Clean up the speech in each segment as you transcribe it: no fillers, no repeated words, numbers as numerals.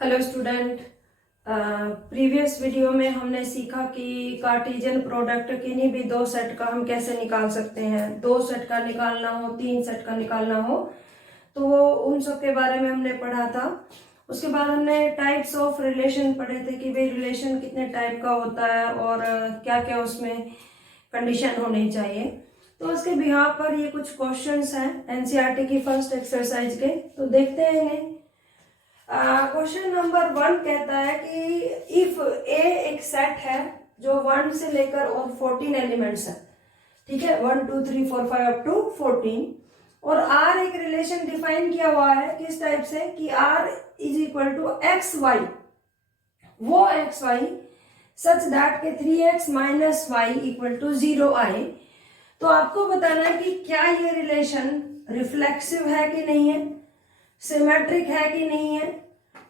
Hello student. Previous video में हमने सीखा कि कार्टेशियन प्रोडक्ट किन्हीं भी दो सेट का हम कैसे निकाल सकते हैं। दो सेट का निकालना हो, तीन सेट का निकालना हो, तो वो उन सब के बारे में हमने पढ़ा था। उसके बाद हमने टाइप्स ऑफ रिलेशन पढ़े थे कि भाई रिलेशन कितने टाइप का होता है और क्या क्या उसमें कंडीशन होनी चाहिए। तो उसके बिहार पर ये कुछ क्वेश्चंस हैं एनसीईआरटी की फर्स्ट एक्सरसाइज के, तो देखते हैं इन्हें। क्वेश्चन नंबर 1 कहता है कि इफ ए एक सेट है जो 1 से लेकर और 14 एलिमेंट्स है, ठीक है, 1 2 3 4 5 अप टू 14, और आर एक रिलेशन डिफाइन किया हुआ है किस टाइप से कि are is equal to x Y, वो एक्स वाई सच दैट के 3x minus Y equal to 0 आए। तो आपको बताना है कि क्या ये रिलेशन रिफ्लेक्सिव है कि नहीं है, सिमेट्रिक है कि नहीं है,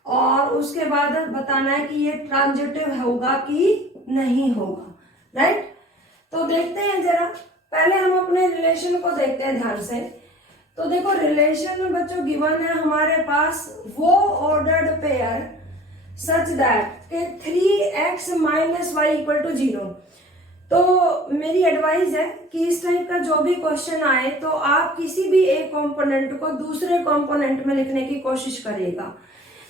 और उसके बाद बताना है कि ये ट्रांजिटिव होगा कि नहीं होगा। राइट, तो देखते हैं जरा। पहले हम अपने रिलेशन को देखते हैं ध्यान से। तो देखो, रिलेशन में बच्चों गिवन है हमारे पास वो ऑर्डर्ड पेयर सच दैट के 3x minus Y equal to 0। तो मेरी एडवाइस है कि इस टाइप का जो भी क्वेश्चन आए तो आप किसी भी एक कंपोनेंट को दूसरे कंपोनेंट में लिखने की कोशिश करिएगा।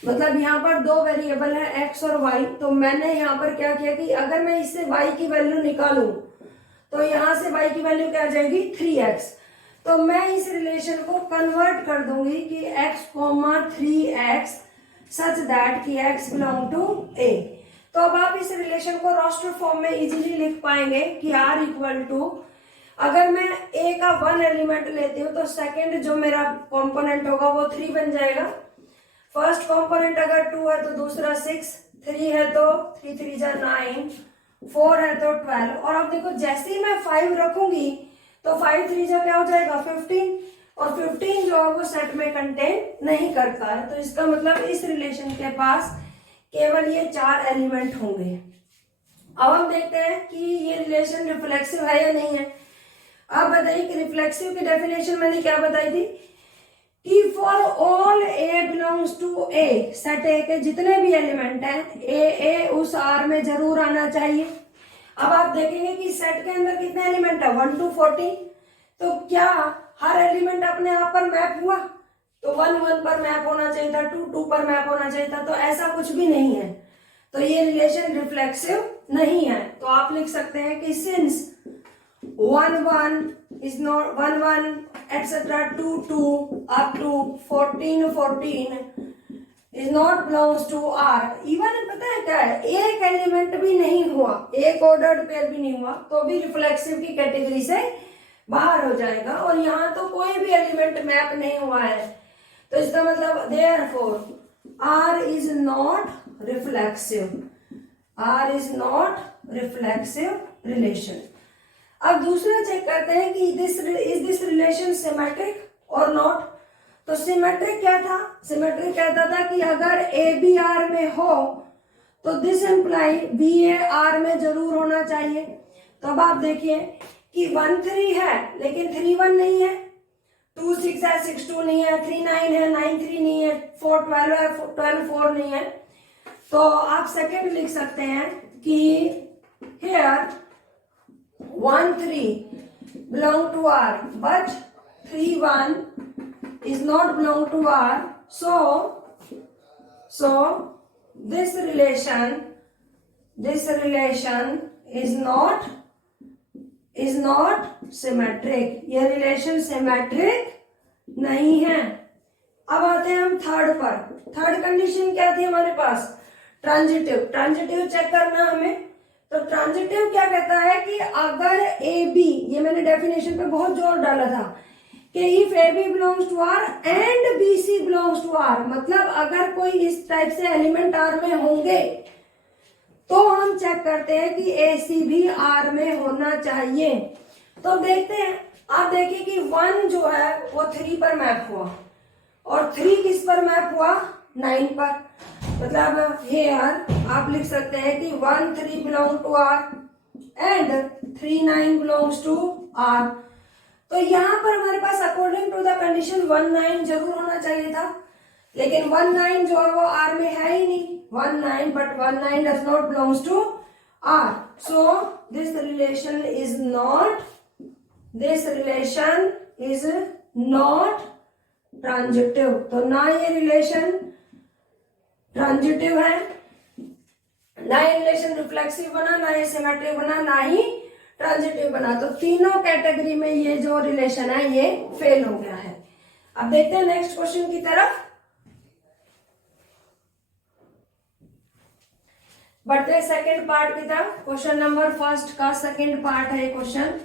मतलब यहाँ पर दो वेरिएबल है x और y, तो मैंने यहाँ पर क्या किया कि अगर मैं इससे y की वैल्यू निकालूं तो यहाँ से y की वैल्यू क्या आ जाएगी 3x। तो मैं इस रिलेशन को कन्वर्ट कर दूंगी कि x, 3x सच दैट कि x बिलोंग टू a। तो अब आप इस रिलेशन को रोस्टर फॉर्म में इजीली लिख पाएंगे कि r इक्वल टू, अगर मैं a का 1 एलिमेंट लेती हूँ तो सेकंड जो मेरा कंपोनेंट होगा वो 3 बन जाएगा। फर्स्ट कंपोनेंट अगर 2 है तो दूसरा 6, 3 है तो 3 3 जा 9, 4 है तो 12। और अब देखो, जैसे ही मैं 5 रखूंगी तो 5 3 जा क्या हो जाएगा 15, और 15 जो है वो सेट में कंटेन नहीं करता है। तो इसका मतलब इस रिलेशन के पास केवल ये 4 एलिमेंट होंगे। अब हम देखते हैं कि ये रिलेशन रिफ्लेक्सिव है या नहीं है। अब बताइए कि रिफ्लेक्सिव की डेफिनेशन मैंने क्या बताई थी कि for all A belongs to A, set A के जितने भी एलिमेंट हैं ए उस आर में जरूर आना चाहिए। अब आप देखेंगे कि सेट के अंदर कितने एलिमेंट है 1 to 14, तो क्या हर एलिमेंट अपने आप पर मैप हुआ? तो 1 1 पर मैप होना चाहिए था, 2 2 पर मैप होना चाहिए था, तो ऐसा कुछ भी नहीं है। तो ये रिलेशन रिफ्लेक्सिव नहीं है। तो आप लिख सकते हैं कि since 1 1 is not 1 1 etc 2 2 up to 14 14 is not belongs to R। Even पता है क्या है, एक एलिमेंट भी नहीं हुआ, एक ऑर्डर्ड पेयर भी नहीं हुआ तो भी रिफ्लेक्सिव की कैटेगरी से बाहर हो जाएगा। और यहाँ तो कोई भी एलिमेंट मैप नहीं हुआ है, तो इसका मतलब therefore R is not reflexive, R is not reflexive relation। अब दूसरा चेक करते हैं कि इज दिस रिलेशन सिमेट्रिक और नॉट। तो सिमेट्रिक क्या था? सिमेट्रिक कहता था कि अगर ए बी आर में हो तो this implies B A R में जरूर होना चाहिए। तो अब आप देखिए कि 1 3 है लेकिन 3 1 नहीं है, 2 6 है 6 2 नहीं है, 3 9 है 9 3 नहीं है, 4 12 है 12 4 नहीं है। तो आप सेकेंड लिख सकते हैं कि hair 1 3 belong to R but 3 1 is not belong to R, so this relation is not symmetric। ये रिलेशन सिमेट्रिक नहीं है। अब आते हैं हम थर्ड पर। थर्ड कंडीशन क्या थी हमारे पास? ट्रांजिटिव चेक करना हमें। तो ट्रांजिटिव क्या कहता है कि अगर ए बी, ये मैंने डेफिनेशन पे बहुत जोर डाला था कि if A B belongs to are and B C belongs to R, मतलब अगर कोई इस टाइप से एलिमेंट आर में होंगे तो हम चेक करते हैं कि ए सी भी आर में होना चाहिए। तो देखते हैं, आप देखिए कि 1 जो है वो 3 पर मैप हुआ और 3 किस पर मैप हुआ 9 पर। मतलब हेयर आप लिख सकते हैं कि 1 3 belong to are and 3 9 belongs to are. तो यहाँ पर हमारे पास अकॉर्डिंग टू द कंडीशन 1 9 जरूर होना चाहिए था, लेकिन 19 जो है वो आर में है ही नहीं, 19, but 19 does not belongs to are, so this relation is not transitive. तो ना ये रिलेशन ट्रांजिटिव है, ना ये रिलेशन रिफ्लेक्सिव बना, ना ये सिमेट्रिक बना, ना ही ट्रांजिटिव बना। तो तीनों कैटेगरी में ये जो रिलेशन है ये फेल हो गया है। अब देखते हैं नेक्स्ट क्वेश्चन की तरफ। बढ़ते हैं सेकेंड पार्ट की तरफ। क्वेश्चन नंबर फर्स्ट का सेकेंड पार्ट है ये क्वेश्चन।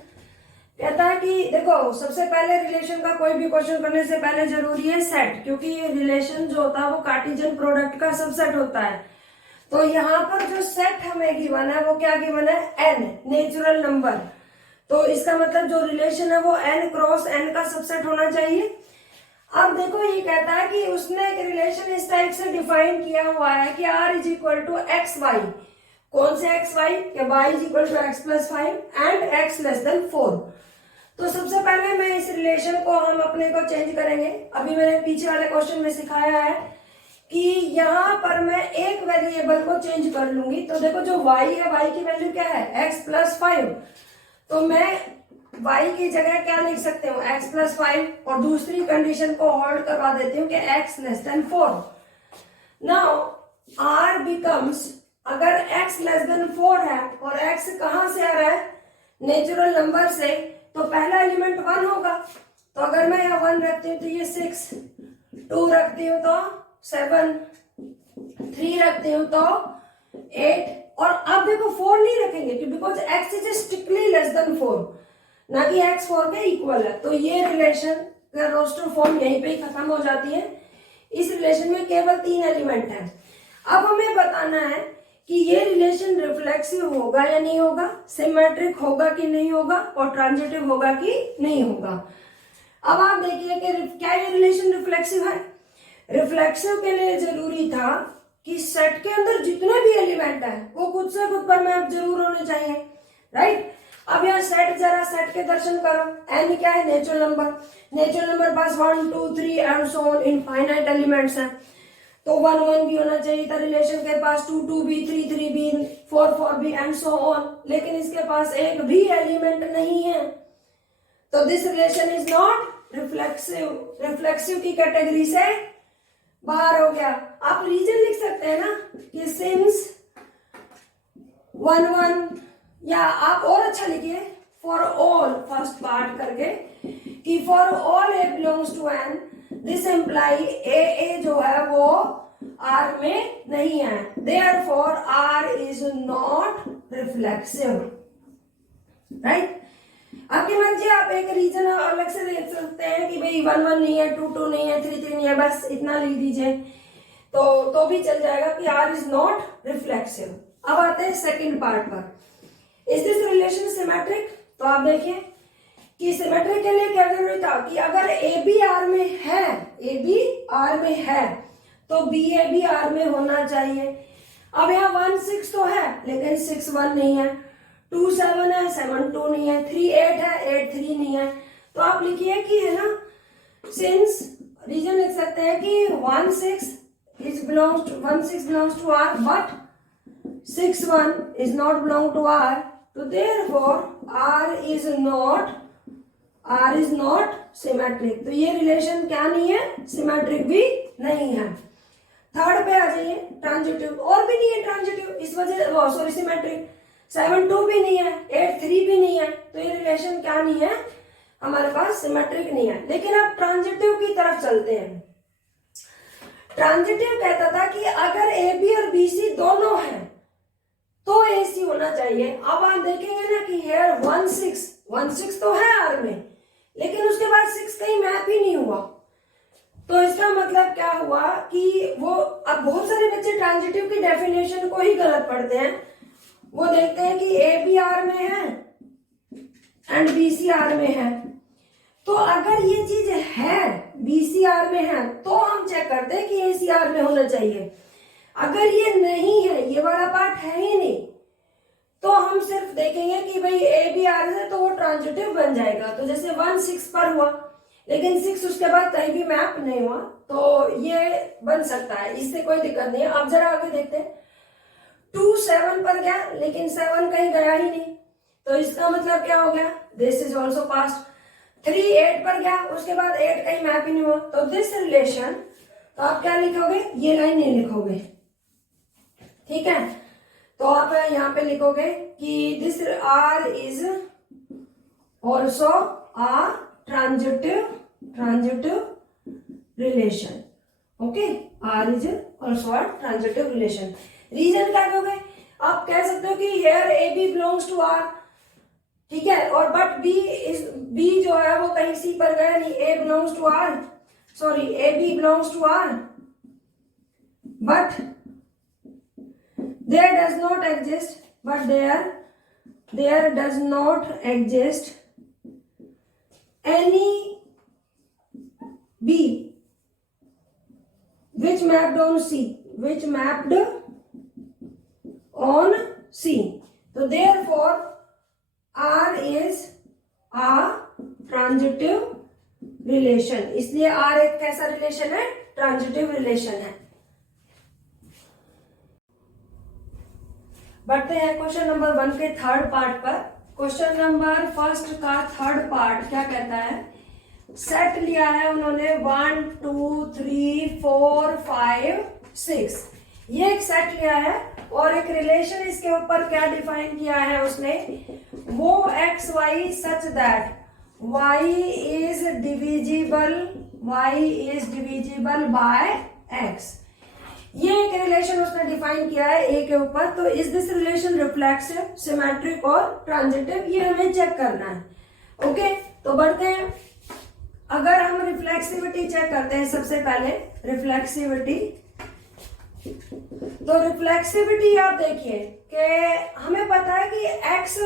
कहता है कि देखो, सबसे पहले रिलेशन का कोई भी क्वेश्चन करने से पहले जरूरी है सेट, क्योंकि ये रिलेशन जो होता है वो कार्टेशियन प्रोडक्ट का सबसेट होता है। तो यहाँ पर जो सेट हमें गिवन है वो क्या गिवन है, n, नेचुरल नंबर। तो इसका मतलब जो रिलेशन है वो n क्रॉस n का सबसेट होना चाहिए। अब देखो ये कहता है कि उसने एक रिलेशन इस टाइप से डिफाइन किया हुआ है कि r is equal to x y. कौन से x y, y is equal to x plus 5 and x less than 4। तो सबसे पहले मैं इस रिलेशन को हम अपने को चेंज करेंगे। अभी मैंने पीछे वाले क्वेश्चन में सिखाया है कि यहाँ पर मैं एक वेरिएबल को चेंज कर लूंगी। तो देखो जो y है, y की वैल्यू क्या है, x प्लस 5। तो मैं y की जगह क्या लिख सकते हो, x प्लस 5, और दूसरी कंडीशन को होल्ड करवा देती हूँ कि x less than 4। Now r becomes, अगर x लेस देन 4 है और x कहाँ से आ रहा है, नेचुरल नंबर से, तो पहला एलिमेंट 1 होगा। तो अगर मैं यहाँ 1 रखती हूँ तो ये 6, 2 रखती हूँ तो 7, 3 रखती हूँ तो 8, और अब देखो 4 नहीं रखेंगे क्योंकि because x is strictly less than 4, ना कि x 4 के इक्वल है। तो ये रिलेशन का रोस्टर फॉर्म यहीं पे ही खत्म हो जाती है। इस रिलेशन में केवल 3 एलिमेंट है। अब हमें बताना है कि ये रिलेशन रिफ्लेक्सिव होगा या नहीं होगा, सिमेट्रिक होगा कि नहीं होगा, और ट्रांजिटिव होगा कि नहीं होगा। अब आप देखिए कि क्या ये रिलेशन रिफ्लेक्सिव है। रिफ्लेक्सिव के लिए जरूरी था कि सेट के अंदर जितने भी एलिमेंट है वो खुद से खुद पर मैप जरूर होने चाहिए, राइट। अब यहाँ जरा सेट के दर्शन करो। n क्या है, natural number. Natural number pass 1, 2, 3 and so on infinite elements हैं। तो 1, 1 भी होना चाहिए था रिलेशन के पास, 2, 2 भी, 3, 3 भी, 4, 4 भी एंड सो ऑन। लेकिन इसके पास एक भी एलिमेंट नहीं है, तो this relation is not reflexive. Reflexive की कैटेगरी से बाहर हो गया। आप रीजन लिख सकते हैं ना कि सिंस 1, 1, या आप और अच्छा लिखिए फॉर ऑल, फर्स्ट पार्ट करके कि for all A belongs to n, this imply a जो है वो आर में नहीं है, therefore are is not reflexive, right. आपकी मर्जी, आप एक रीजन अलग से देख सकते हैं कि भाई 1, 1 नहीं है, 2, 2 नहीं है, 3, 3 नहीं है, बस इतना लिख दीजिए तो भी चल जाएगा कि आर इज नॉट रिफ्लेक्सिव। अब आते हैं सेकेंड पार्ट पर, इज दिस रिलेशन सिमेट्रिक। तो आप देखिए कि सिमेट्रिक के लिए क्या जरूरी था कि अगर ए बी आर में है, ए बी आर में है तो बी ए बी आर में होना चाहिए। अब यहाँ 1, 6 तो है लेकिन 6, 1 नहीं है, 2, 7 है, 7, 2 नहीं है, 3, 8 है, 8, 3 नहीं है। तो आप लिखिए कि है ना, सिंस रीजन लिख सकते हैं कि 1, 6 belongs to are but 6, 1 is not belong to R, तो therefore R is not symmetric। तो ये रिलेशन क्या नहीं है, सिमेट्रिक भी नहीं है। थर्ड पे आ जाइए, ट्रांजिटिव, और भी नहीं है ट्रांजिटिव, इस वजह सॉरी सिमेट्रिक। 7, 2 भी नहीं है, 8, 3 भी नहीं है, तो ये रिलेशन क्या नहीं है, हमारे पास सिमेट्रिक नहीं है। लेकिन अब ट्रांजिटिव की तरफ चलते हैं। ट्रांजिटिव कहता था कि अगर ए बी और बी सी दोनों हैं तो AC होना चाहिए। अब आप देखेंगे ना कि हेयर 1, 6 तो है आर में, लेकिन उसके बाद 6 कहीं मैप ही नहीं हुआ। तो इसका मतलब क्या हुआ कि वो, अब बहुत सारे बच्चे ट्रांजिटिव की डेफिनेशन को ही गलत पढ़ते हैं। वो देखते हैं कि ए बी आर में है एंड बी सी आर में है। तो अगर ये चीज है, बी सी आर में है, तो हम चेक करते हैं कि ए सी आर में होना चाहिए। अगर ये नहीं है, ये वाला पार्ट है ही नहीं, तो हम सिर्फ देखेंगे कि भाई ए बी आर है तो वो ट्रांजिटिव बन जाएगा। तो जैसे 1, 6 पर हुआ, लेकिन 6 उसके बाद कहीं भी मैप नहीं हुआ, तो ये बन सकता है, इससे कोई दिक्कत नहीं है। अब जरा आगे देखते हैं। 2 7 पर गया लेकिन 7 कहीं गया ही नहीं, तो इसका मतलब क्या हो गया, दिस इज ऑल्सो पास्ट। 3 8 पर गया, उसके बाद 8 कहीं मैप ही नहीं हुआ, तो दिस रिलेशन, तो आप क्या लिखोगे, ये लाइन नहीं लिखोगे, ठीक है। तो आप यहाँ पे लिखोगे कि this r is also a transitive relation, okay, r is also a transitive relation. Reason क्या कहोगे, आप कह सकते हो कि here a B belongs to r, ठीक है, और बट बी जो है वो कहीं सी पर गया नहीं, a belongs to R, sorry a B belongs to are, but there does not exist, but there does not exist any b which mapped on C, so therefore R is a transitive relation, इसलिए R एक कैसा रिलेशन है, transitive relation है। बढ़ते हैं question number 1 के third part पर। क्वेश्चन नंबर फर्स्ट का थर्ड पार्ट क्या कहता है, सेट लिया है उन्होंने 1 2 3 4 5 6, ये एक सेट लिया है और एक रिलेशन इसके ऊपर क्या डिफाइन किया है उसने, वो x Y such that y is divisible by x, ये एक रिलेशन उसने डिफाइन किया है ए के ऊपर। तो is this relation reflexive, symmetric और ट्रांजिटिव, ये हमें चेक करना है। ओके, तो बढ़ते हैं। अगर हम रिफ्लेक्सिविटी चेक करते हैं सबसे पहले, रिफ्लेक्सिविटी, तो रिफ्लेक्सिविटी आप देखिए कि हमें पता है कि x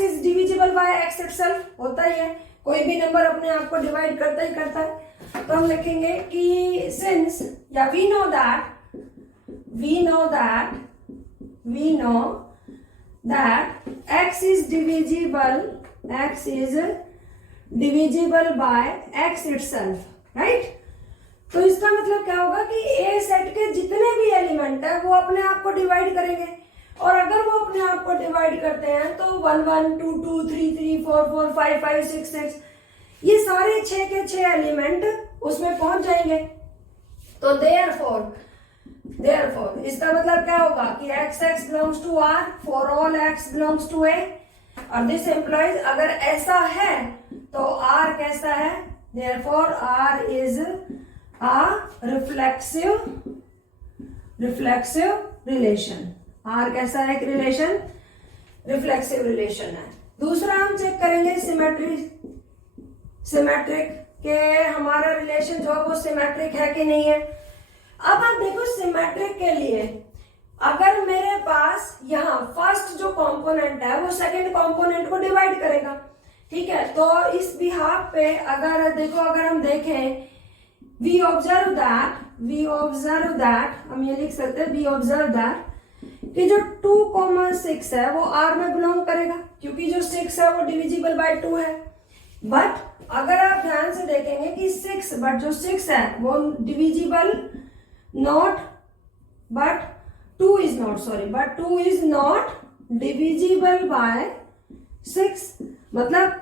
is divisible by x itself, होता ही है, कोई भी नंबर अपने आप को डिवाइड करता ही करता है। तो हम लिखेंगे कि सिंस, या we know that x is divisible by x itself, right? तो इसका मतलब क्या होगा कि ए सेट के जितने भी एलिमेंट है वो अपने आप को डिवाइड करेंगे, और अगर वो अपने आप को डिवाइड करते हैं तो 1 1 2 2 3 3 4 4 5 5 6 6, ये सारे 6 के 6 एलिमेंट उसमें पहुंच जाएंगे। तो therefore इसका मतलब क्या होगा कि x belongs to R for all x belongs to A, और दिस एम्प्लॉइज अगर ऐसा है तो R कैसा है, therefore R is a reflexive relation, R कैसा है, एक रिलेशन रिफ्लेक्सिव रिलेशन है। दूसरा हम चेक करेंगे सिमेट्रिक के हमारा रिलेशन जो है वो सिमेट्रिक है कि नहीं है। अब आप देखो सिमेट्रिक के लिए अगर मेरे पास यहाँ फर्स्ट जो कंपोनेंट है वो सेकंड कंपोनेंट को डिवाइड करेगा, ठीक है, तो इस बिहाफ पे अगर देखो, अगर हम देखें, वी ऑब्जर्व दैट हम ये लिख सकते हैं, वी ऑब्जर्व दैट कि जो 2,6 है वो R में बिलोंग करेगा, क्योंकि जो 6 है वो डिविजिबल बाय 2 है। बट अगर आप ध्यान से देखेंगे कि 6 बट जो 6 है वो divisible not, but 2 is not divisible by 6, मतलब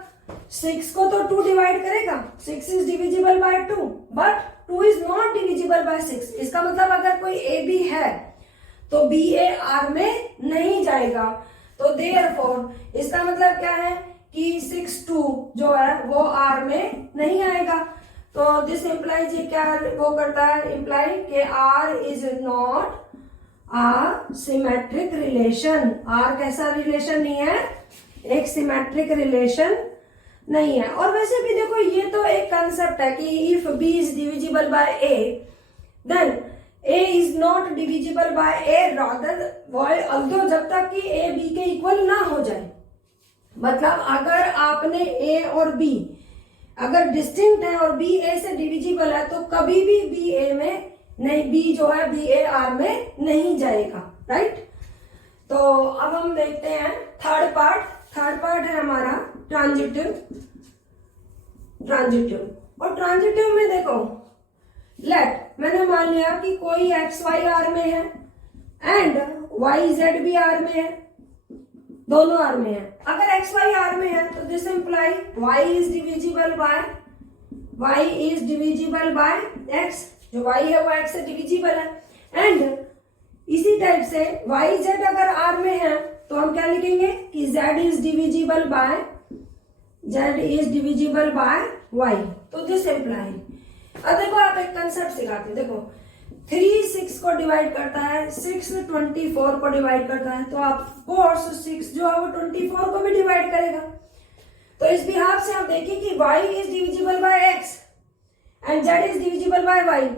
6 को तो 2 डिवाइड करेगा, 6 is divisible by 2, but 2 is not divisible by 6। इसका मतलब अगर कोई ए बी है तो बी ए आर में नहीं जाएगा, तो therefore इसका मतलब क्या है कि 6 2 जो है वो आर में नहीं आएगा। तो दिस इम्प्लाइज ये क्या वो करता है, इम्प्लाई कि are is not a symmetric relation, are कैसा रिलेशन नहीं है, एक सिमेट्रिक रिलेशन नहीं है। और वैसे भी देखो ये तो एक कंसेप्ट है कि if b is divisible by a then a is not divisible by a rather y, although जब तक कि ए बी के इक्वल ना हो जाए। मतलब अगर आपने ए और बी अगर डिस्टिंक्ट है और बी ए से डिविजिबल है तो कभी भी बी ए में नहीं, बी जो है बी ए आर में नहीं जाएगा, राइट। तो अब हम देखते हैं थर्ड पार्ट है हमारा ट्रांजिटिव। और ट्रांजिटिव में देखो, लेट मैंने मान लिया कि कोई एक्स वाई आर में है एंड वाई जेड भी आर में है, दोनों आर में है। अगर एक्स वाई आर में है तो this imply y is divisible by x, जो वाई है वो एक्स से डिविजिबल है। एंड इसी टाइप से वाई जेड अगर आर में है तो हम क्या लिखेंगे कि z is divisible by y. तो दिस इंप्लाई, अब देखो आप एक कंसेप्ट सिखाते हैं, देखो 3 6 को डिवाइड करता है, 6 24 को डिवाइड करता है, तो आप कोर्स 6 जो है वो 24 को भी डिवाइड करेगा। तो इस बिहाफ से आप देखिए कि y is divisible by x and z is divisible bye y,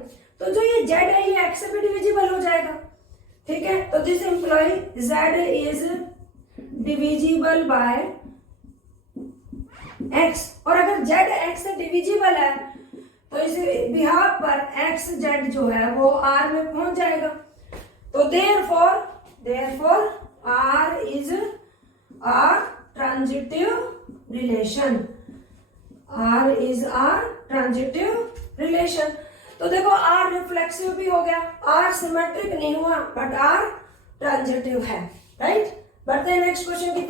तो जो ये z है ये x से भी डिविजिबल हो जाएगा, ठीक है। तो this imply z is divisible by x, और अगर z x से डिविजिबल है तो इस बिहाफ पर एक्स जेड जो है वो आर में पहुंच जाएगा। तो therefore are is r transitive relation, तो देखो आर रिफ्लेक्सिव भी हो गया, आर सिमेट्रिक नहीं हुआ बट आर ट्रांजिटिव है, राइट। बढ़ते हैं नेक्स्ट क्वेश्चन की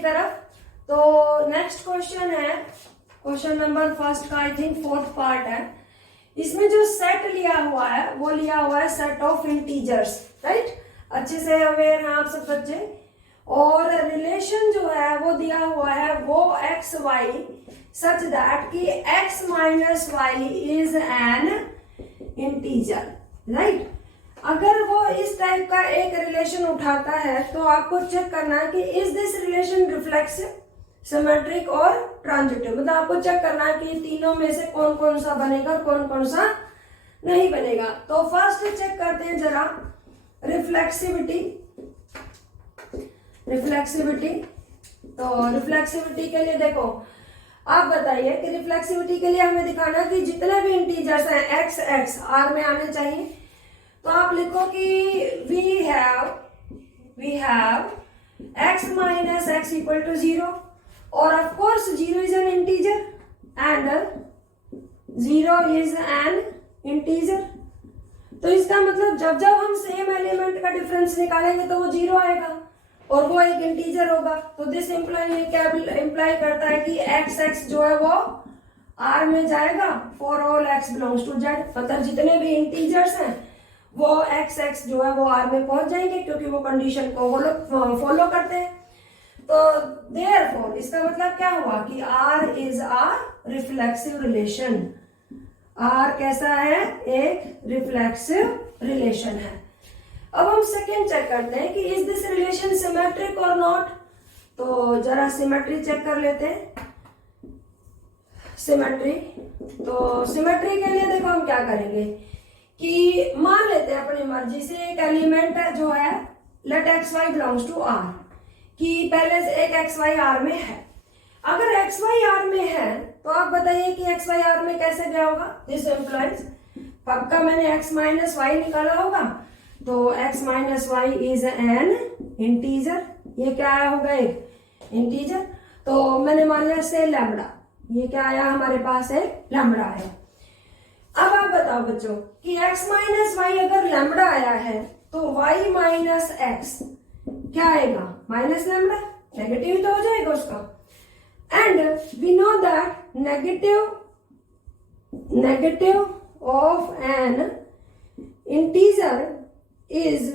तरफ। तो नेक्स्ट क्वेश्चन है क्वेश्चन नंबर फर्स्ट का, आई थिंक 4th पार्ट है। इसमें जो सेट लिया हुआ है वो लिया हुआ है सेट ऑफ इंटीजर्स, राइट। अच्छे से अवेयर हैं आप सब बच्चे। और रिलेशन जो है वो दिया हुआ है वो एक्स वाई सच दैट कि x minus y is an integer, right. अगर वो इस टाइप का एक रिलेशन उठाता है तो आपको चेक करना है कि is this relation reflexive, symmetric और ट्रांजिटिव, मतलब आपको चेक करना है कि तीनों में से कौन कौन सा बनेगा और कौन कौन सा नहीं बनेगा। तो फर्स्ट चेक करते हैं जरा रिफ्लेक्सिविटी। तो रिफ्लेक्सिविटी के लिए देखो, आप बताइए कि रिफ्लेक्सिविटी के लिए हमें दिखाना है कि जितने भी इंटीजर्स हैं एक्स एक्स आर में आने चाहिए। तो आप लिखो कि we have x minus x equal to 0, और of course 0 is an integer and 0 is an integer. तो इसका मतलब जब हम सेम एलिमेंट का डिफरेंस निकालेंगे तो वो 0 आएगा और वो एक इंटीजर होगा। तो दिस इंप्लाई करता है कि एक्स एक्स जो है वो आर में जाएगा for all x belongs to z, मतलब जितने भी इंटीजर्स हैं वो एक्स एक्स जो है वो आर में पहुंच जाएंगे क्योंकि वो कंडीशन को फॉलो करते हैं। तो देयरफॉर इसका मतलब क्या हुआ कि are is r reflexive relation. Are कैसा है, एक रिफ्लेक्सिव रिलेशन है। अब हम सेकेंड चेक करते हैं कि इज दिस रिलेशन सिमेट्रिक और नॉट। तो जरा सिमेट्री चेक कर लेते हैं। सिमेट्री के लिए देखो हम क्या करेंगे कि मान लेते हैं अपनी मर्जी से एक एलिमेंट जो है let x y belongs to r, कि पहले से एक एक्स वाई आर में है। अगर एक्स वाई आर में है तो आप बताइए कि एक्स वाई आर में कैसे गया होगा। दिस इम्प्लाइज पक्का मैंने एक्स माइनस वाई निकाला होगा, तो x minus y is an integer. ये क्या आया होगा, एक इंटीजर। तो मैंने मान लिया से लैम्बडा, ये क्या आया हमारे पास है, लैम्बडा है। अब आप बताओ बच्चों कि x माइनस वाई अगर लैम्बडा आया है तो y माइनस एक्स क्या आएगा, माइनस लैम्बडा, नेगेटिव तो हो जाएगा उसका। And we know that negative of an integer is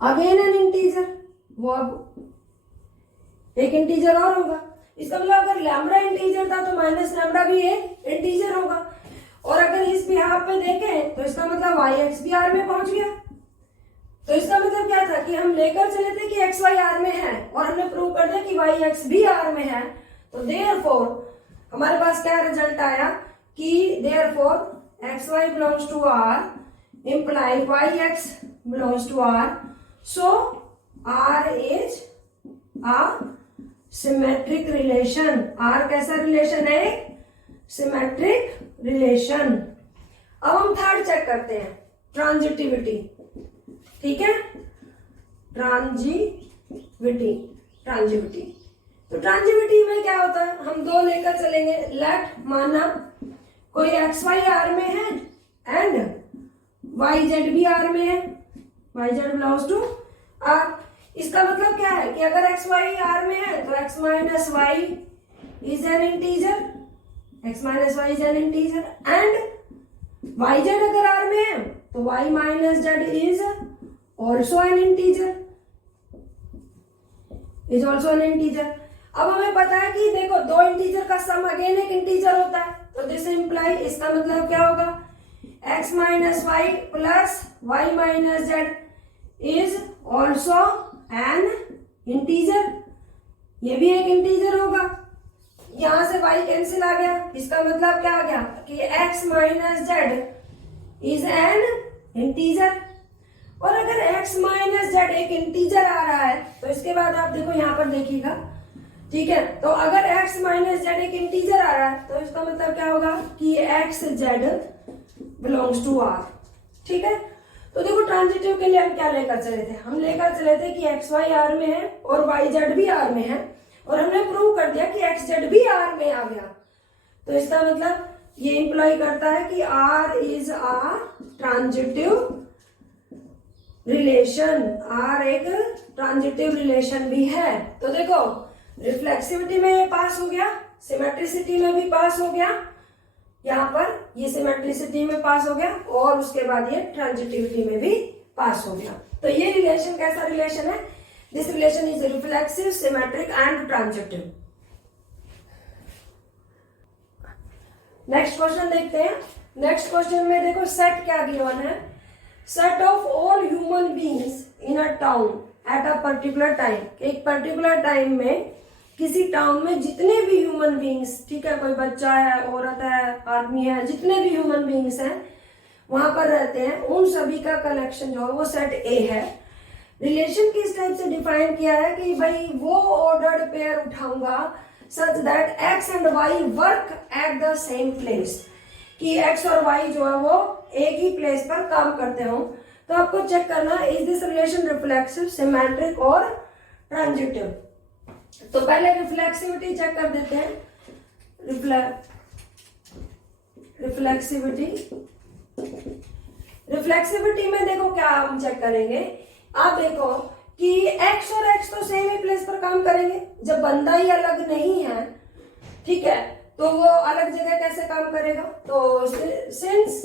again an integer, वो अब एक इंटीजर और होगा। इसका मतलब अगर लैम्बडा इंटीजर था तो माइनस लैम्बडा भी एक इंटीजर होगा। और अगर इस बिहाफ पे देखें तो इसका मतलब वाई एक्स भी आर में पहुंच गया। तो इसका मतलब क्या था कि हम लेकर चले थे कि एक्स वाई आर में है और हमने प्रूव कर दिया कि वाई एक्स भी आर में है। तो देयरफॉर हमारे पास क्या रिजल्ट आया कि therefore x y belongs to r imply y x belongs to are, so are is a symmetric relation. Are कैसा रिलेशन है, सिमेट्रिक रिलेशन। अब हम थर्ड चेक करते हैं, ट्रांजिटिविटी। ठीक है, ट्रांजिटिविटी। ट्रांजिविटी। तो ट्रांजिविटी में क्या होता है, हम दो लेकर चलेंगे। लेट माना कोई एक्स वाई आर में है एंड वाई जेड भी आर में है, y z belongs to r. इसका मतलब क्या है कि अगर एक्स वाई आर में है तो x minus y is an integer, x minus y is an integer, and y z अगर आर में है तो y minus z is also an integer, is also an integer. अब हमें पता है कि देखो दो इंटीजर का सम अगेन एक इंटीजर होता है, तो दिस इंप्लाई, इसका मतलब क्या होगा, x minus y plus y minus z is also an integer, ये भी एक इंटीजर होगा। यहां से y कैंसिल आ गया, इसका मतलब क्या आ गया कि x minus z is an integer. और अगर x माइनस जेड एक इंटीजर आ रहा है तो इसके बाद आप देखो यहां पर देखिएगा, ठीक है। तो अगर x माइनस जेड एक इंटीजर आ रहा है तो इसका मतलब क्या होगा कि x z belongs to r, ठीक है। तो देखो ट्रांजिटिव के लिए हम क्या लेकर चले थे, हम लेकर चले थे कि एक्स वाई आर में है और वाई जेड भी आर में है, और हमने प्रूव कर दिया कि एक्स जेड भी आर में आ गया। तो इसका मतलब ये इंप्लॉय करता है कि are is a transitive relation, r एक ट्रांजिटिव रिलेशन भी है। तो देखो रिफ्लेक्सिविटी में ये पास हो गया, सिमेट्रिसिटी में भी पास हो गया, यहाँ पर ये सिमेट्रिसिटी में पास हो गया, और उसके बाद ये ट्रांजिटिविटी में भी पास हो गया। तो ये रिलेशन कैसा रिलेशन है, this relation is reflexive, symmetric and transitive. Next question देखते हैं। नेक्स्ट क्वेश्चन में देखो सेट क्या गिवन है, set of all human beings in a town at a particular time, एक पर्टिकुलर टाइम में किसी टाउन में जितने भी ह्यूमन बीइंग्स, ठीक है, कोई बच्चा है, औरत है, आदमी है, जितने भी ह्यूमन बीइंग्स हैं वहां पर रहते हैं, उन सभी का कलेक्शन जो है वो सेट ए है। रिलेशन किस टाइप से डिफाइन किया है कि भाई वो ऑर्डर्ड पेयर उठाऊंगा such that x and y work at the same place, कि एक्स और वाई जो है वो एक ही प्लेस पर काम करते हो। तो आपको चेक करना is this relation reflexive, symmetric और ट्रांजिटिव। तो पहले रिफ्लेक्सिविटी चेक कर देते हैं। रिफ्लेक्सिविटी में देखो क्या हम चेक करेंगे, आप देखो कि x और x तो सेम ही प्लेस पर काम करेंगे, जब बंदा ही अलग नहीं है, ठीक है, तो वो अलग जगह कैसे काम करेगा। तो since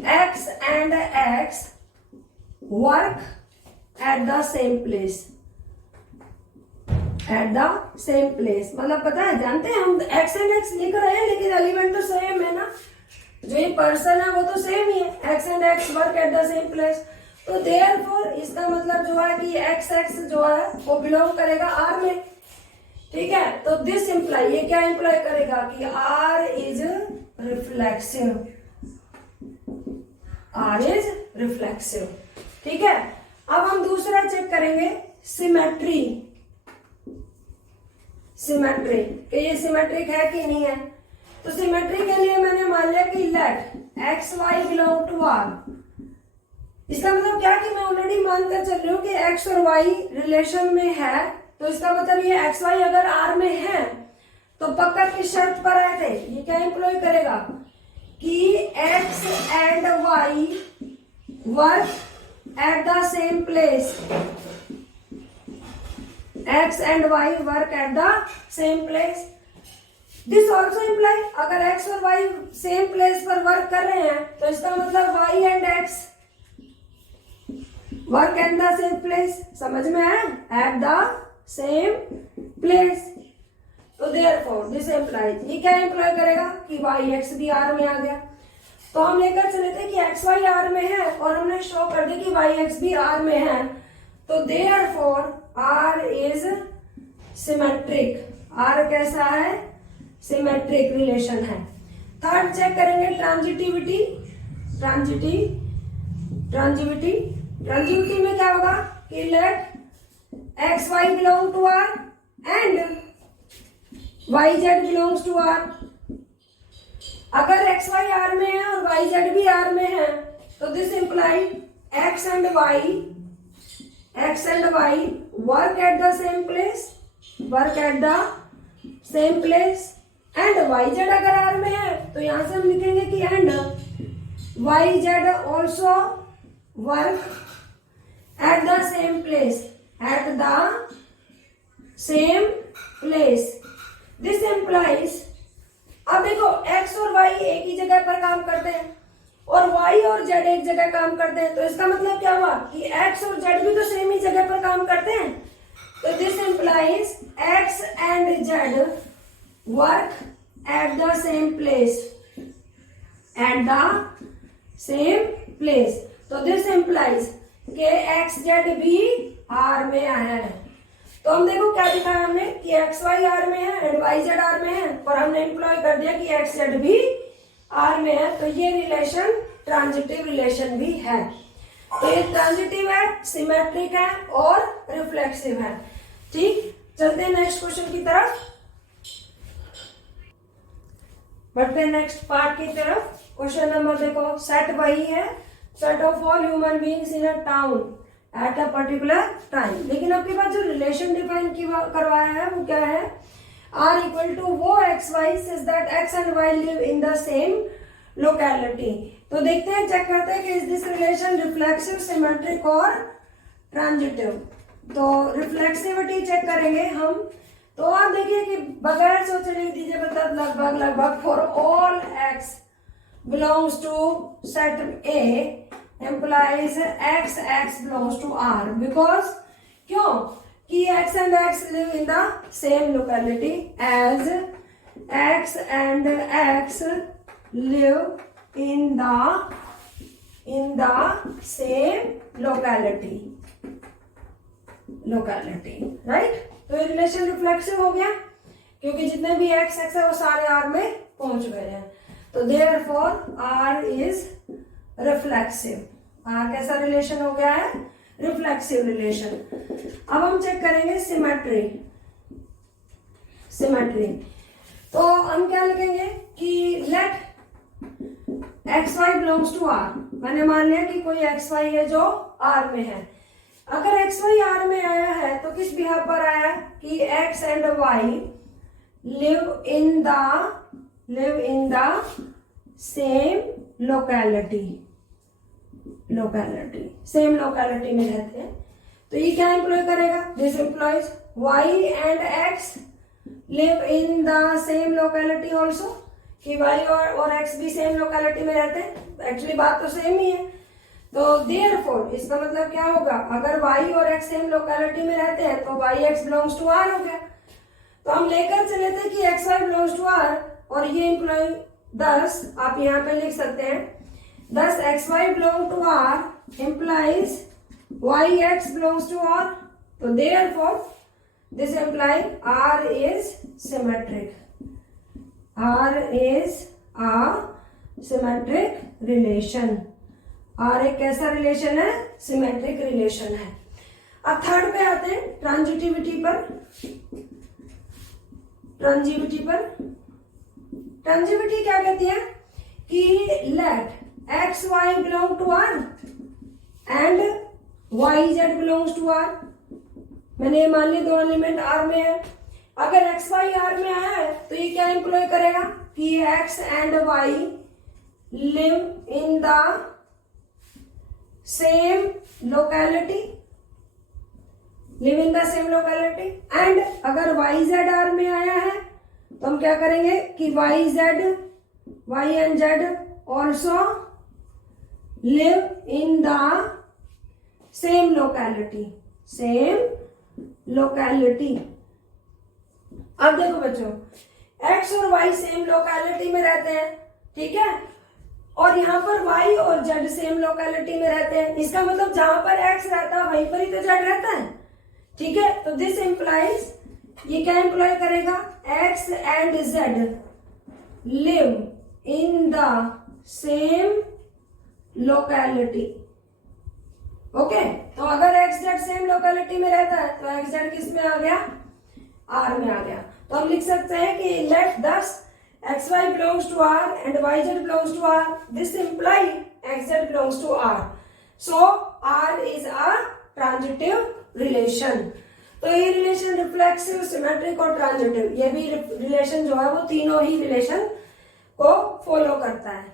x and x work at the same place, at the same place मतलब पता है, जानते हैं हम x एंड x लिख रहे हैं लेकिन एलिमेंट तो सेम है ना, जो ये पर्सन है वो तो सेम ही है, x and x work at the same place. तो देयरफॉर इसका मतलब जो है कि x जो है वो बिलोंग करेगा r में, ठीक है। तो दिस इंप्लाई, ये क्या इंप्लाई करेगा कि r is reflexive, r is reflexive, ठीक है। अब हम दूसरा चेक करेंगे सिमेट्री, सिमेट्री कि ये सिमेट्रिक है कि नहीं है। तो सिमेट्री के लिए मैंने मान लिया कि let x y belong to r, इसका मतलब क्या कि मैं ऑलरेडी मानकर चल रही हूँ कि एक्स और वाई रिलेशन में है, तो इसका मतलब ये एक्स वाई अगर आर में है तो पक्का किस शर्त पर आए थे, ये क्या एम्प्लॉय करेगा कि x and y work at the same place, x and y work at the same place. This also imply अगर x और y सेम प्लेस पर वर्क कर रहे हैं तो इसका मतलब y and x work at the same place, समझ में आया, एट द सेम प्लेस। तो देयरफॉर दिस एम्प्लॉइज, ये क्या एम्प्लॉय करेगा कि वाई एक्स भी आर में आ गया। तो हम लेकर चले थे कि एक्स वाई आर में है और हमने शो कर दिया कि वाई एक्स भी आर में है, तो therefore are is symmetric, r कैसा है, सिमेट्रिक रिलेशन है। थर्ड चेक करेंगे ट्रांजिटिविटी, ट्रांजिटिविटी में क्या होगा कि let x y belong to are and y z belongs to r. अगर एक्स वाई आर में है और वाई जेड भी आर में है तो this imply x and y work at the same place, work at the same place. And y z अगर r में है तो यहां से हम लिखेंगे कि and y z also work at the same place, at the same place. This implies, अब देखो x और y एक ही जगह पर काम करते हैं और y और z एक जगह काम करते हैं, तो इसका मतलब क्या हुआ कि x और z भी तो सेम ही जगह पर काम करते हैं। तो this implies x and z work at the same place, at the same place. तो दिस एम्प्लाइज के x z भी r में आया है। तो हम देखो क्या दिखाया हमने कि एक्स वाई आर में है एंड वाई जेड आर में है, और हमने एम्प्लॉय कर दिया कि एक्स जेड भी आर में है। तो ये रिलेशन ट्रांजिटिव रिलेशन भी है। तो ये ट्रांजिटिव है, सिमेट्रिक है और रिफ्लेक्सिव है। ठीक, चलते हैं नेक्स्ट क्वेश्चन की तरफ, बढ़ते हैं नेक्स्ट पार्ट की तरफ। क्वेश्चन नंबर देखो, सेट वही है, set of all human beings in a town at a particular time. लेकिन आपके पास जो रिलेशन डिफाइन करवाया है वो क्या है, आर इक्वल टू वो x Y such that x and y live in the same locality. तो देखते हैं, चेक करते हैं कि is this relation reflexive, symmetric और ट्रांजिटिव। तो रिफ्लेक्सिविटी चेक करेंगे हम। तो आप देखिए कि बगैर सोचे लिख दीजिए, मतलब लगभग लगभग for all x belongs to set A implies x belongs to r, because क्यों कि x and x live in the same locality, as x and x live in the same locality, right? तो ये relation reflexive हो गया क्योंकि जितने भी x x है वो सारे r में पहुंच गए हैं। तो therefore r is रिफ्लेक्सिव। कैसा रिलेशन हो गया है, रिफ्लेक्सिव रिलेशन। अब हम चेक करेंगे सिमेट्री। तो हम क्या लिखेंगे कि let x y belongs to are. मैंने मान लिया कि कोई एक्स वाई है जो आर में है। अगर एक्स वाई आर में आया है तो किस बिहाफ पर आया है कि x and y live in the same same locality में रहते हैं। तो ये क्या एम्प्लॉय करेगा, this implies y and x live in the same locality also, कि वाई और एक्स भी सेम लोकेलिटी में रहते हैं। एक्चुअली बात तो सेम ही है। तो देयरफॉर इसका मतलब क्या होगा, अगर वाई और एक्स सेम लोकेलिटी में रहते हैं तो y x belongs to r हो गया। तो हम लेकर चले थे कि x y belongs to r, और ये एम्प्लॉय 10 आप यहाँ पे लिख सकते हैं, 10 x y belong to r implies y x belongs to are. तो therefore this imply R is symmetric. R is a symmetric relation. R एक कैसा रिलेशन है, सिमेट्रिक रिलेशन है। अब थर्ड पे आते हैं, ट्रांजिटिविटी पर। ट्रांजिटिविटी क्या कहती है कि let x y belong to are and y z belongs to are. मैंने मान लिया दो एलिमेंट आर में है। अगर एक्स वाई आर में आया है तो ये क्या एम्प्लॉय करेगा कि x and y live in the same locality, and अगर वाई जेड आर में आया है तो हम क्या करेंगे कि y and z also live in the same locality. अब देखो बच्चों, एक्स और वाई सेम लोकेलिटी में रहते हैं, ठीक है, और यहाँ पर वाई और जेड सेम लोकेलिटी में रहते हैं। इसका मतलब जहां पर एक्स रहता है वहीं पर ही तो जेड रहता है, ठीक है। तो दिस इंप्लाइज, ये क्या इंप्लॉय करेगा, x and Z live in the same locality. Okay, तो अगर एक्स जेड सेम लोकेलिटी में रहता है तो एक्स जेड किस में आ गया, आर में आ गया। तो हम लिख सकते हैं कि लेट दस x y belongs to are and y z belongs to r, this imply x z belongs to are, so are is a transitive relation. तो ये रिलेशन रिफ्लेक्सिव, सिमेट्रिक और ट्रांजिटिव, ये भी रिलेशन जो है वो तीनों ही रिलेशन को फॉलो करता है।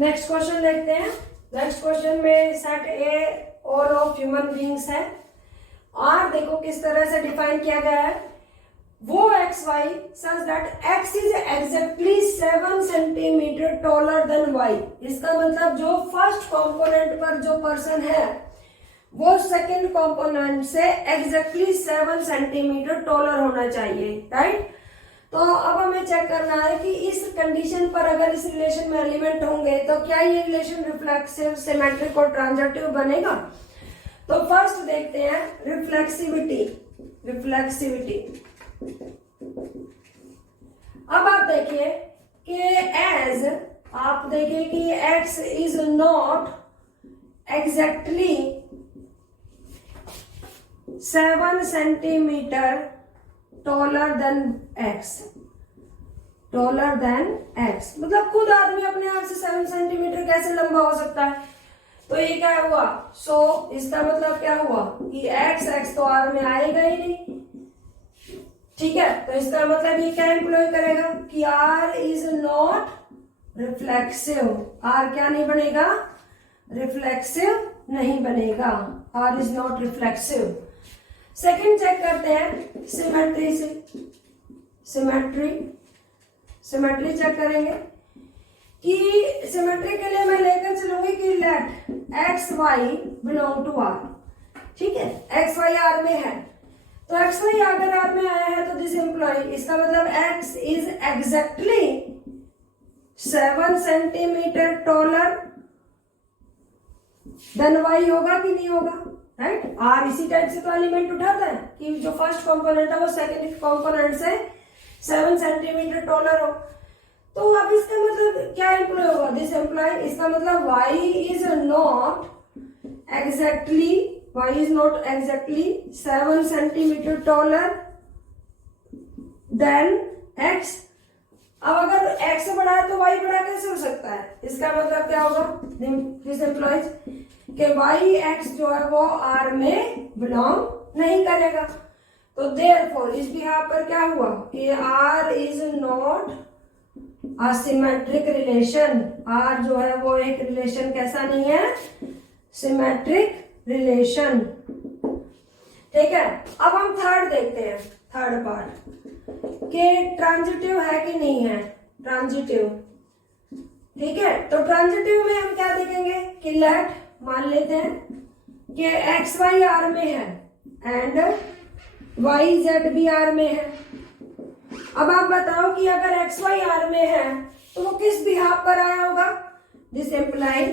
नेक्स्ट क्वेश्चन देखते हैं। नेक्स्ट क्वेश्चन में set A all of human beings है। आर देखो किस तरह से डिफाइन किया गया है, वो x Y such that x is exactly 7 centimetre taller than y. इसका मतलब जो फर्स्ट कंपोनेंट पर जो पर्सन है वो सेकंड कंपोनेंट से एग्जैक्टली 7 सेंटीमीटर टॉलर होना चाहिए, राइट। तो अब हमें चेक करना है कि इस कंडीशन पर अगर इस रिलेशन में एलिमेंट होंगे तो क्या ये रिलेशन रिफ्लेक्सिव, सिमेट्रिक और ट्रांजिटिव बनेगा। तो फर्स्ट देखते हैं रिफ्लेक्सिविटी। अब आप देखिए कि एज आप देखिए कि x is not exactly 7 centimetre taller then x, मतलब खुद आदमी अपने आप से 7 सेंटीमीटर कैसे लंबा हो सकता है। तो ये क्या हुआ, सो इसका मतलब क्या हुआ कि x तो r में आएगा ही नहीं, ठीक है। तो इसका मतलब ये क्या एम्प्लॉय करेगा कि r is not reflexive, r क्या नहीं बनेगा, रिफ्लेक्सिव नहीं बनेगा, r is not reflexive. Second check करते हैं सिमेट्री से। सिमेट्री चेक करेंगे कि सिमेट्री के लिए मैं लेकर चलूंगी कि let x y belong to r, ठीक है। एक्स वाई आर में है, तो एक्स वाई अगर आर में आया है तो दिस एम्प्लॉय, इसका मतलब x is exactly 7 centimetre taller than y होगा कि नहीं होगा, राइट। आर इसी टाइप से तो एलिमेंट उठाता है कि जो फर्स्ट कंपोनेंट है वो सेकंड कंपोनेंट से 7 सेंटीमीटर टॉलर हो। तो अब इसका मतलब क्या एम्प्लॉय होगा, दिस एम्प्लॉय, इसका मतलब y is not exactly 7 centimetre taller then x। अब अगर x से बड़ा है तो y बड़ा कैसे हो सकता है, इसका मतलब क्या होगा, दिस एम्प्लॉयज कि y x जो है वो r में बिलोंग नहीं करेगा। तो देयरफॉर इस बिहाफ पर क्या हुआ कि r is not asymmetric relation, r जो है वो एक रिलेशन कैसा नहीं है, सिमेट्रिक रिलेशन, ठीक है। अब हम थर्ड देखते हैं, थर्ड पार्ट कि ट्रांजिटिव है कि नहीं है, ट्रांजिटिव, ठीक है। तो ट्रांजिटिव में हम क्या देखेंगे कि लेट मान लेते हैं कि एक्स वाई आर में है एंड वाई जेड भी आर में है। अब आप बताओ कि अगर एक्स वाई आर में है तो वो किस बिहाफ पर आया होगा, this employee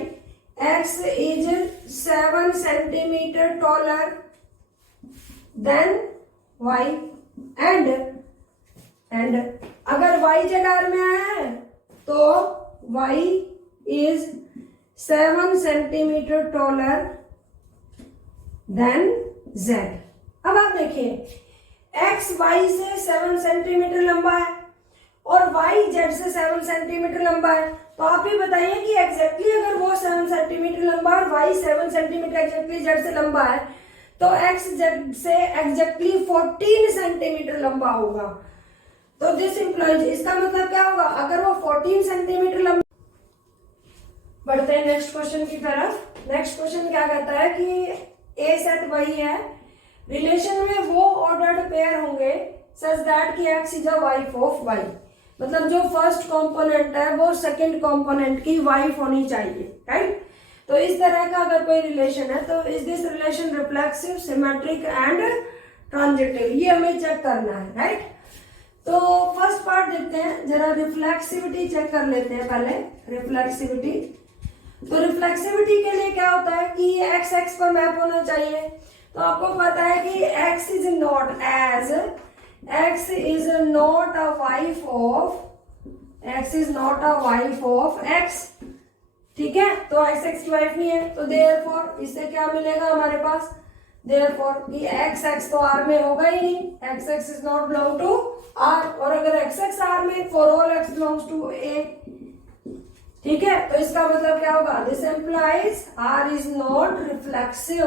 x is 7 centimetre taller than y and अगर वाई जेड आर में आया है तो y is 7 centimetre taller than z. अब आप देखिए एक्स वाई से 7 सेंटीमीटर लंबा है और वाई जेड से 7 सेंटीमीटर लंबा है। तो आप ही बताइए कि एग्जैक्टली अगर वो 7 सेंटीमीटर लंबा और वाई 7 सेंटीमीटर एग्जैक्टली जेड से लंबा है तो एक्स जेड से एग्जैक्टली 14 सेंटीमीटर लंबा होगा। तो दिस इंप्लॉइज, इसका मतलब क्या होगा, अगर वो 14 सेंटीमीटर लंबा। बढ़ते हैं नेक्स्ट क्वेश्चन की तरफ। नेक्स्ट क्वेश्चन क्या कहता है कि ए सेट वही है, रिलेशन में वो ऑर्डर्ड पेयर होंगे सच दैट कि x is a wife of y, मतलब जो फर्स्ट कंपोनेंट है वो सेकंड कंपोनेंट की वाइफ होनी चाहिए, राइट। तो इस तरह का अगर कोई रिलेशन है तो is this relation reflexive, symmetric and transitive, ये हमें चेक करना है, राइट। तो फर्स्ट पार्ट देखते हैं, जरा रिफ्लेक्सिविटी चेक कर लेते हैं पहले। रिफ्लेक्सिविटी, तो रिफ्लेक्सिविटी के लिए क्या होता है कि एक्स एक्स पर मैप होना चाहिए। तो आपको पता है कि x is not a wife of x, ठीक है। तो x x की वाइफ नहीं है, तो देयरफॉर इससे क्या मिलेगा हमारे पास, देयरफॉर कि x तो r में होगा ही नहीं, x is not belong to r, और अगर x r में for all x belongs to a, ठीक है, तो इसका मतलब क्या होगा, this implies r is not reflexive,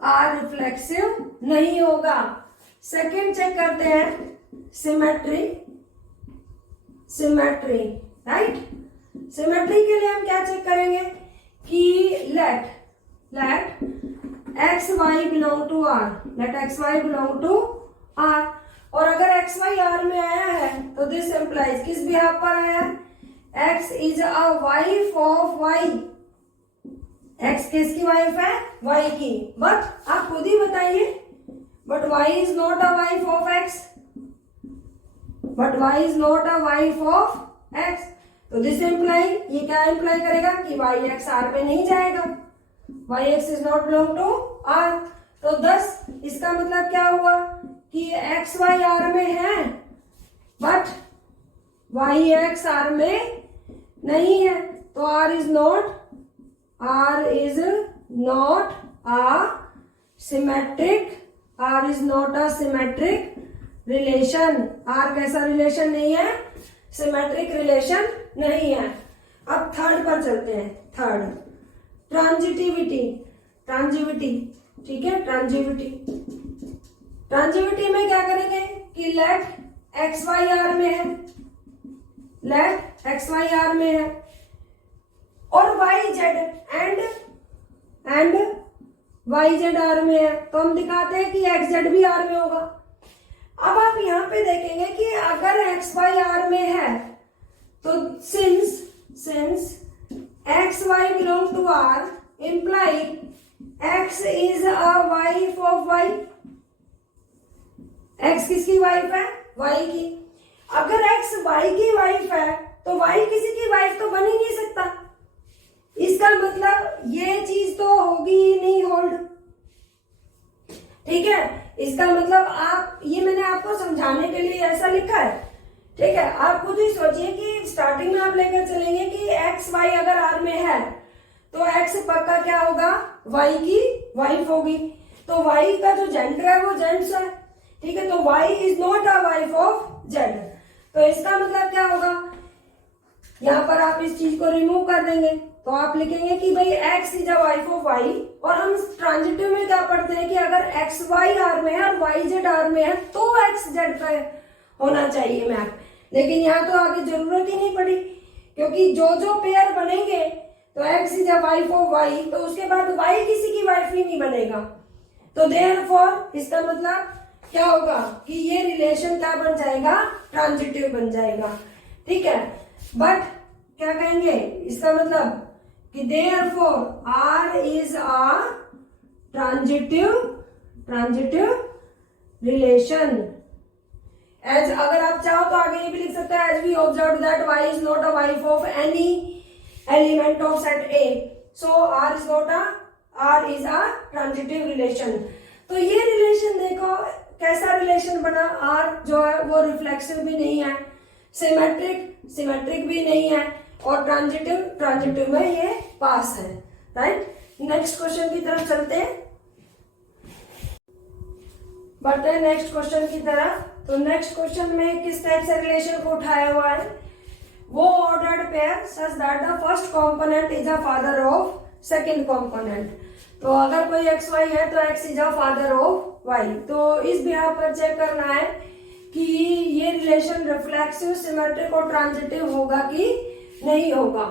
r reflexive नहीं होगा। सेकंड चेक करते हैं सिमेट्री, सिमेट्री राइट। सिमेट्री के लिए हम क्या चेक करेंगे कि let x y belong to r, let x y belong to r, और अगर एक्स वाई आर में आया है तो दिस एम्प्लाइज किस बिहाफ पर आया है, x is a wife of y, x किसकी वाइफ है, वाई की, बट आप खुद ही बताइए, but y is not a wife of x, but y is not a wife of x, तो दिस एम्प्लाई, ये क्या एम्प्लाई करेगा कि वाई एक्स आर में नहीं जाएगा, y x is not belong to are, तो 10 इसका मतलब क्या हुआ कि एक्स वाई आर में है बट वाई एक्स आर में नहीं है, तो r is not a symmetric, r is not a symmetric relation, are कैसा रिलेशन नहीं है, सिमेट्रिक रिलेशन नहीं है। अब थर्ड पर चलते हैं, थर्ड ट्रांजिटिविटी, ट्रांजिविटी, ठीक है, ट्रांजिविटी, ट्रांजिविटी में क्या करेंगे कि लेट एक्स वाई आर में है, लेट एक्स वाई आर में है और y z and y z are में है, तो हम दिखाते हैं कि एक्स जेड भी आर में होगा। अब आप यहां पे देखेंगे कि अगर एक्स वाई आर में है तो since x y belong to r imply x is a wife of y, x किसकी वाइफ है, वाई की। अगर एक्स वाई की वाइफ है तो वाई किसी की वाइफ तो बन ही नहीं सकता, इसका मतलब ये चीज तो होगी ही नहीं होल्ड, ठीक है। इसका मतलब आप, ये मैंने आपको समझाने के लिए ऐसा लिखा है, ठीक है। आप खुद ही सोचिए कि स्टार्टिंग में आप लेकर चलेंगे कि एक्स वाई अगर आर में है तो एक्स पक्का क्या होगा, वाई की वाइफ होगी, तो वाई का जो जेंडर है वो जेंट्स है, ठीक है, तो y is not a wife of z, तो इसका मतलब क्या होगा, यहां पर आप इस चीज को रिमूव कर देंगे, तो आप लिखेंगे कि भाई x is a wife of y, और हम ट्रांजिटिव में क्या पढ़ते हैं कि अगर x y आर में है और y z आर में है तो x z पे होना चाहिए मैप, लेकिन यहाँ तो आगे जरूरत ही नहीं पड़ी, क्योंकि जो जो पेयर बनेंगे तो x is a wife of y, तो उसके बाद y किसी की वाइफ ही नहीं बनेगा, तो देयरफॉर इसका मतलब क्या होगा कि ये रिलेशन क्या बन जाएगा, ट्रांजिटिव बन जाएगा, ठीक है। बट क्या कहेंगे, इसका मतलब कि therefore are is a transitive relation, as, अगर आप चाहो तो आगे ये भी लिख सकते हैं, as we observe that y is not a wife of any element of set A, so are is a transitive relation. तो ये रिलेशन देखो कैसा रिलेशन बना, आर जो है वो रिफ्लेक्सिव भी नहीं है, सिमेट्रिक भी नहीं है, और ट्रांजिटिव में ये पास है, राइट। नेक्स्ट क्वेश्चन की तरफ चलते हैं, बढ़ते हैं नेक्स्ट क्वेश्चन की तरफ। तो नेक्स्ट क्वेश्चन में किस टाइप से रिलेशन को उठाया हुआ है, वो ordered pair such that the first component is a father of second component, तो अगर कोई एक्स वाई है तो x is a father of y, तो इस बिहाफ पर चेक करना है कि ये रिलेशन रिफ्लेक्सिव, सिमेट्रिक और ट्रांजिटिव होगा कि नहीं होगा।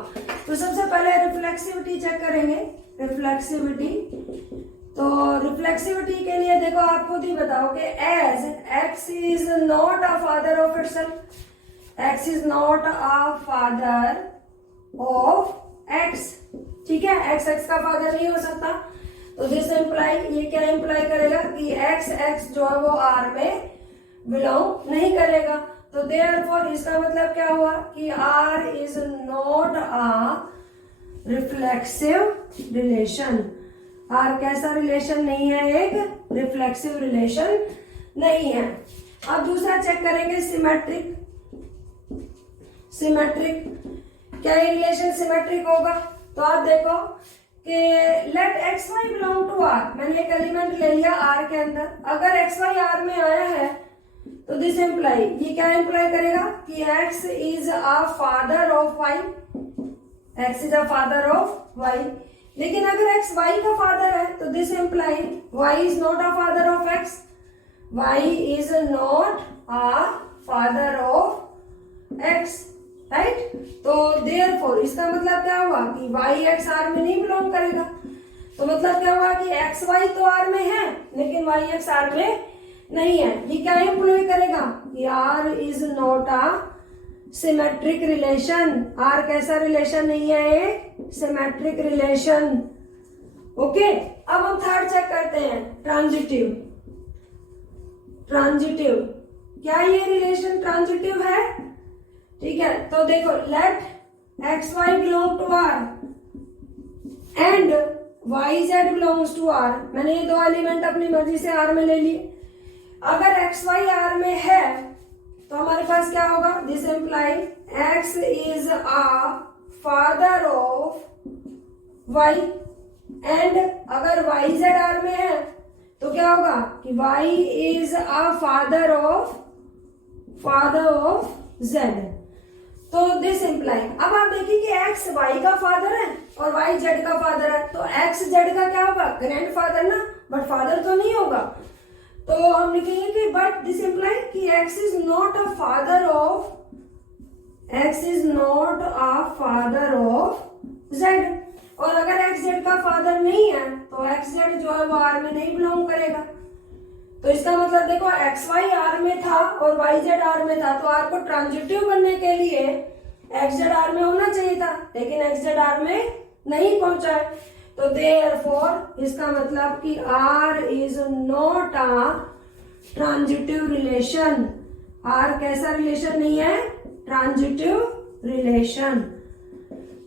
तो सबसे पहले रिफ्लेक्सिविटी चेक करेंगे, रिफ्लेक्सिविटी, तो रिफ्लेक्सिविटी के लिए देखो आप खुद ही बताओ कि as x is not a father of itself, x is not a father of x, ठीक है, एक्स का फादर नहीं हो सकता, तो दिस इम्प्लाई, ये क्या इम्प्लाई करेगा कि एक्स जो है वो आर में बिलोंग नहीं करेगा, तो देयरफॉर इसका मतलब क्या हुआ कि are is not a reflexive relation, are कैसा रिलेशन नहीं है, एक रिफ्लेक्सिव रिलेशन नहीं है। अब दूसरा चेक करेंगे सिमेट्रिक, क्या ये रिलेशन सिमेट्रिक होगा, तो आप देखो कि let x y belong to are, मैंने एक एलिमेंट ले लिया आर के अंदर, अगर एक्स वाई आर में आया है तो दिस एम्प्लाई, ये क्या एम्प्लाई करेगा कि x is a father of y, x is a father of y। लेकिन अगर x y का फादर है तो this employee y is not a father of x, y is not a father of x, right. तो therefore इसका मतलब क्या हुआ कि y x R में नहीं बिलोंग करेगा। तो मतलब क्या हुआ कि x y तो R में है लेकिन y x R में नहीं है। ये क्या एम्प्लॉय करेगा कि R is not a symmetric relation, R कैसा रिलेशन नहीं है, एक सिमेट्रिक रिलेशन। ओके, अब हम थर्ड चेक करते हैं, ट्रांजिटिव। ट्रांजिटिव, क्या ये रिलेशन ट्रांजिटिव है? ठीक है, तो देखो, let x y belong to are and y z belongs to are. मैंने ये दो एलिमेंट अपनी मर्जी से आर में ले लिए। अगर एक्स वाई आर में है तो हमारे पास क्या होगा, this employee x is a father of y, and अगर वाई जेड आर में है तो क्या होगा कि y is a father of z. तो दिस इम्प्लाई, अब आप देखिए कि एक्स वाई का फादर है और वाई जेड का फादर है, तो एक्स जेड का क्या होगा, ग्रैंड फादर ना, बट फादर तो नहीं होगा। तो हम लिखेंगे कि बट दिस इम्प्लाई कि x is not a father of Z. और अगर एक्स जेड का फादर नहीं है तो एक्स जेड जो है वो आर में नहीं बिलोंग करेगा। तो इसका मतलब देखो, एक्स वाई आर में था और वाई जेड आर में था, तो आर को ट्रांजिटिव बनने के लिए एक्स जेड आर में होना चाहिए था, लेकिन एक्स जेड आर में नहीं पहुंचा है। तो देयरफॉर इसका मतलब कि are is not a transitive relation. Are कैसा रिलेशन नहीं है, ट्रांजिटिव रिलेशन।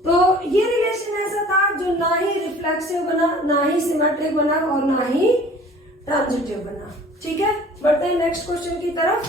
तो ये रिलेशन ऐसा था जो ना ही रिफ्लेक्सिव बना, ना ही सिमेट्रिक बना और ना ही ट्रांजिटिव बना। ठीक है, बढ़ते हैं नेक्स्ट क्वेश्चन की तरफ।